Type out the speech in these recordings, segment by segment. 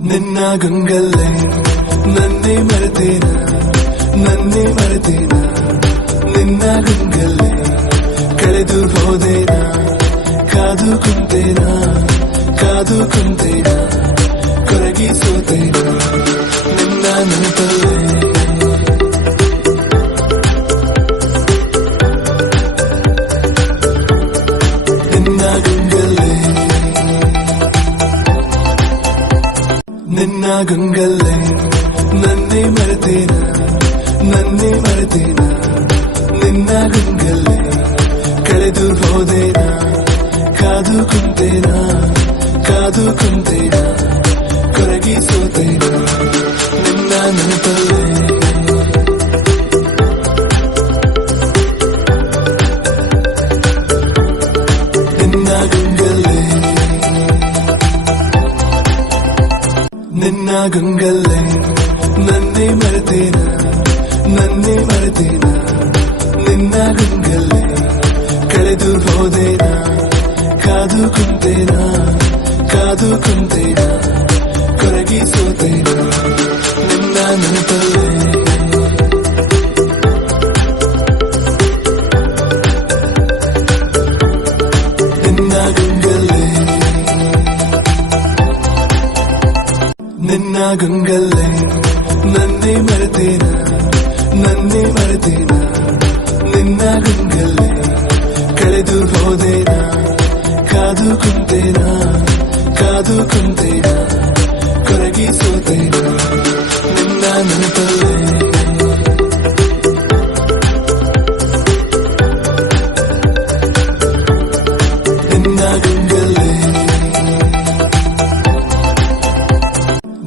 ನಿನ್ನ ಗಂಗಲ್ಲೇ ನನ್ನೇ ಮರೆತೇನ ನಿನ್ನ ಗಂಗಲ್ಲೇ ಕಳೆದು ಹೋದೇನ ಕಾದು ಕುಂತೇನ ಕೊರಗಿ ಸೋತೇನ ನಿನ್ನ ನೆನಪಲ್ಲೇ ನಿನ್ನ ಗಂಗಲ್ಲೇ ನನ್ನೇ ಮರೆತೇನ ನಿನ್ನ ಗಂಗಲ್ಲೇ ಕಳೆದು ಹೋದೇನ ಕಾದು ಕುಂತೇನ ಕೊರಗಿ ಸೋತೇನ ನಿನ್ನ ನೆನಪಲ್ಲೇ ನಿನ್ನ ಗಂಗಲ್ಲೇ ನನ್ನೇ ಮರೆತೇನ ನಿನ್ನ ಗಂಗಲ್ಲೇ ಕಳೆದು ಹೋದೇನ ಕಾದು ಕುಂತೇನ ಕೊರಗಿ ಸೋತೇನ ನಿನ್ನ ನೆನಪಲ್ಲೇ ನಿನ್ನ ಗಂಗಲ್ಲೇ ನನ್ನೇ ಮರೆತೇನ ನಿನ್ನ ಗಂಗಲ್ಲೇ ಕಳೆದು ಹೋದೇನ ಕಾದು ಕುಂತೇನ ಕೊರಗಿ ಸೋತೇನ ನಿನ್ನ ನೆನಪಲ್ಲೇ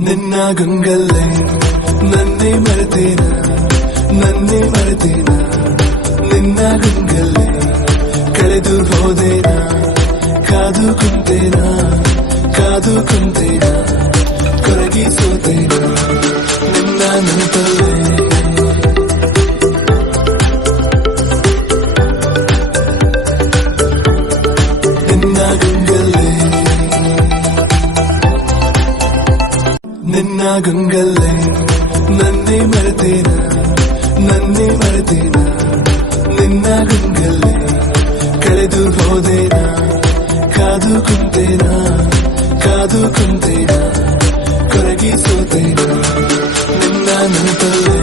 ನಿನ್ನ ಗಂಗಲ್ಲೇ ನನ್ನೇ ಮರೆತೇನ ನಿನ್ನ ಗಂಗಲ್ಲೇ ಕಳೆದು ಹೋದೇನ ಕಾದು ಕುಂತೇನ ಕೊರಗಿ ಸೋತೇನ ನಿನ್ನ ನೆನಪಲ್ಲೇ ನಿನ್ನ ಗಂಗಲ್ಲೇ ನನ್ನೇ ಮರೆತೇನ ನಿನ್ನ ಗಂಗಲ್ಲೇ ಕಳೆದು ಹೋದೇನ ಕಾದು ಕುಂತೇನ ಕೊರಗಿ ಸೋತೇನ ನಿನ್ನ ನೆನಪಲ್ಲೇ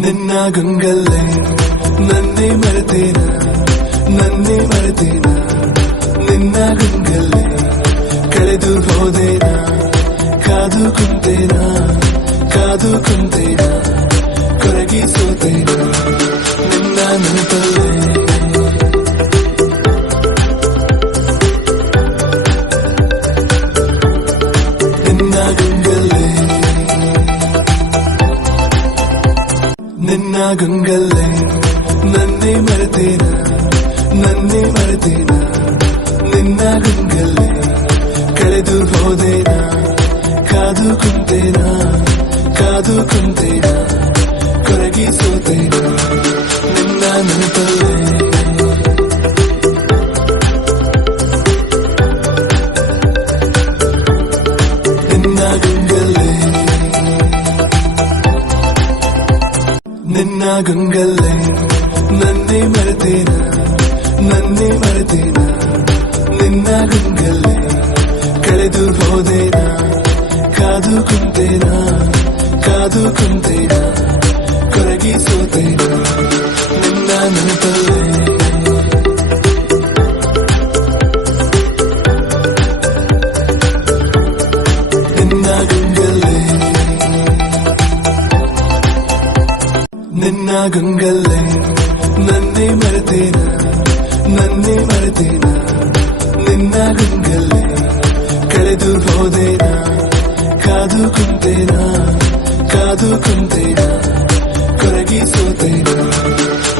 ನಿನ್ನ ಗಂಗಲ್ಲೇ ನನ್ನೇ ಮರೆತೇನ ನಿನ್ನ ಗಂಗಲ್ಲೇ ಕಳೆದು ಹೋದೇನ ಕಾದು ಕುಂತೇನ ಕೊರಗಿ ಸೋತೇನ ನಿನ್ನ ನೆನಪಲ್ಲೇ ನಿನ್ನ ಗಂಗಲ್ಲೇ ನನ್ನೇ ಮರೆತೇನ ನಿನ್ನ ಗಂಗಲ್ಲೇ ಕಳೆದು ಹೋದೇನ ಕಾದು ಕುಂತೇನ ಕೊರಗಿ ಸೋತೇನ ನಿನ್ನ ನೆನಪಲ್ಲೇ ನಿನ್ನ ಗಂಗಲ್ಲೇ ನನ್ನೇ ಮರೆತೇನ ನಿನ್ನ ಗಂಗಲ್ಲೇ ಕಳೆದು ಹೋದೇನ ಕಾದು ಕುಂತೇನ ಕೊರಗಿ ಸೋತೇನ ನಿನ್ನ ನೆನಪಲ್ಲೇ ನಿನ್ನ ಗಂಗಲ್ಲೇ ನನ್ನೇ ಮರೆತೇನ ನಿನ್ನ ಗಂಗಲ್ಲೇ ಕಳೆದು ಹೋದೇನ ಕಾದು ಕುಂತೇನ ಕೊರಗಿ ಸೋತೇನ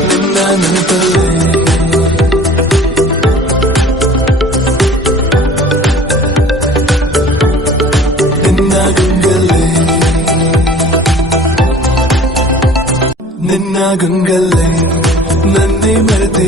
ನಿನ್ನ ನೆನಪಲ್ಲೇ ನಿನ್ನ ಗುಂಗಲ್ಲೇ ನನ್ನೇ ಮರೆತೆ